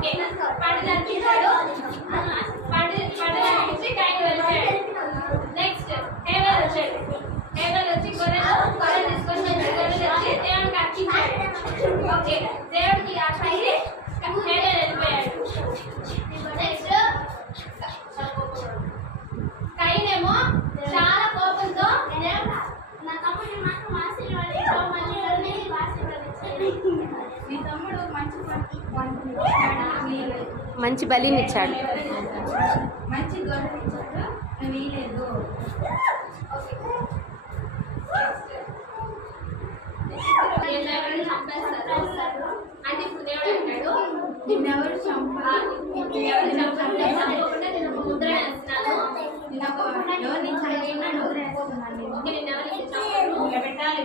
okay పండు జరిపించాడు పండు జరిపించి కాయని వెళ్ళాడు నెక్స్ట్ హేవల్ వచ్చాడు హేవల్ వచ్చి గొర్రెలు తీసుకొని గొర్రెలు వచ్చి దేవునికి అర్పించాడు ఓకే దేవుడికి అర్పించి హేవల్ వెళ్ళిపోయాడు నెక్స్ట్ కైనేమో చాలా కోపంతో నా తమ్ముడిని మాత్రం ఆశీర్వాదించాడు మీ తమ్ముడు మంచి బలినిచ్చాడు మంచి గొర్రెనిచ్చాడు వీలేదు అంటే ఇప్పుడు దేవుడు అంటాడు నిన్నెవరు చంపాలి ముద్ర వేస్తున్నాను నిన్నెవరు పెట్టాలి